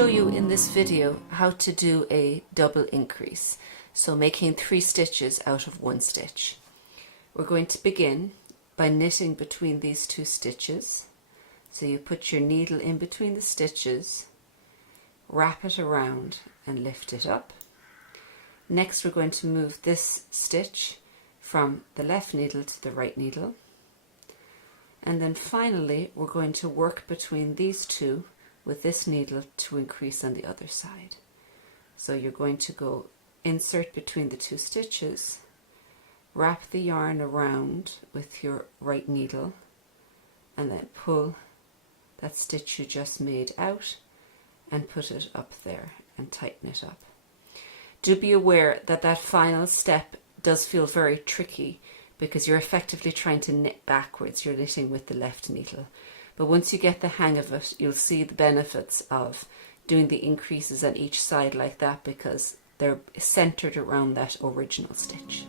show you in this video how to do a double increase, so making 3 stitches out of 1 stitch. We're going to begin by knitting between these 2 stitches. So you put your needle in between the stitches, wrap it around and lift it up. Next we're going to move this stitch from the left needle to the right needle, and then finally we're going to work between these two with this needle to increase on the other side. So you're going to go insert between the 2 stitches, wrap the yarn around with your right needle, and then pull that stitch you just made out and put it up there and tighten it up. Do be aware that that final step does feel very tricky because you're effectively trying to knit backwards. You're knitting with the left needle. But once you get the hang of it, you'll see the benefits of doing the increases on each side like that because they're centered around that original stitch.